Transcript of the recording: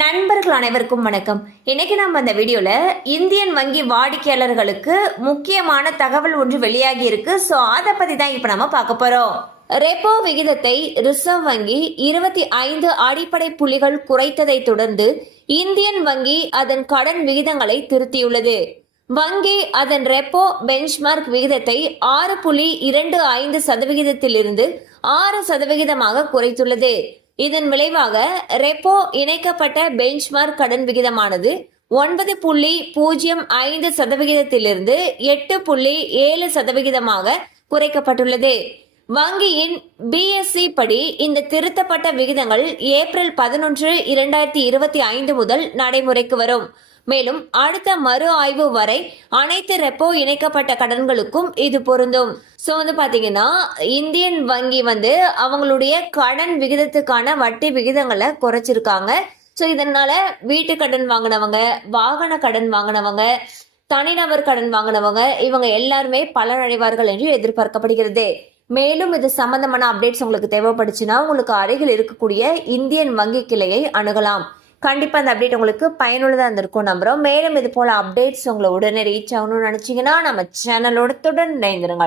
நண்பர்கள் அனைவருக்கும் வணக்கம். இன்னைக்கு நம்ம இந்த வீடியோல இந்தியன் வங்கி வாடிக்கையாளர்களுக்கு முக்கியமான தகவல் ஒன்று வெளியாகி இருக்கு. ஸோ அதை பத்தி தான் இப்ப நம்ம பார்க்க போறோம். ரெப்போ விகிதத்தை ரிசர்வ் வங்கி 25 அடிப்படை புள்ளிகள் குறைத்ததை தொடர்ந்து இந்தியன் வங்கி அதன் கடன் விகிதங்களை திருத்தியுள்ளது. வங்கி அதன் ரெப்போ பெஞ்ச்மார்க் விகிதத்தை 6.25% 6% குறைத்துள்ளது. இதன் விளைவாக ரெப்போ இணைக்கப்பட்ட பெஞ்ச்மார்க் கடன் விகிதமானது 9.05% 8.7% குறைக்கப்பட்டுள்ளது. வங்கியின் பிஎஸ்சி படி இந்த திருத்தப்பட்ட விகிதங்கள் ஏப்ரல் 11, 2025 முதல் நடைமுறைக்கு வரும். மேலும் அடுத்த மறு ஆய்வு வரை அனைத்து ரெப்போ இணைக்கப்பட்ட கடன்களுக்கும் இது பொருந்தும். ஸோ பாத்தீங்கன்னா இந்தியன் வங்கி அவங்களுடைய கடன் விகிதத்துக்கான வட்டி விகிதங்களை குறைச்சிருக்காங்க. ஸோ இதனால வீட்டு கடன் வாங்கினவங்க, வாகன கடன் வாங்கினவங்க, தனிநபர் கடன் வாங்கினவங்க இவங்க எல்லாருமே பலனடைவார்கள் என்று எதிர்பார்க்கப்படுகிறது. மேலும் இது சம்பந்தமான அப்டேட்ஸ் உங்களுக்கு தேவைப்படுச்சுன்னா உங்களுக்கு அருகில் இருக்கக்கூடிய இந்தியன் வங்கி கிளையை அணுகலாம். கண்டிப்பா அந்த அப்டேட் உங்களுக்கு பயனுள்ளதா இருந்திருக்கும் நம்புறோம். மேலும் இது போல அப்டேட்ஸ் உங்களை உடனே ரீச் ஆகணும்னு நினைச்சீங்கன்னா நம்ம சேனலோட தொடர்ந்து இணைந்திருங்கள்.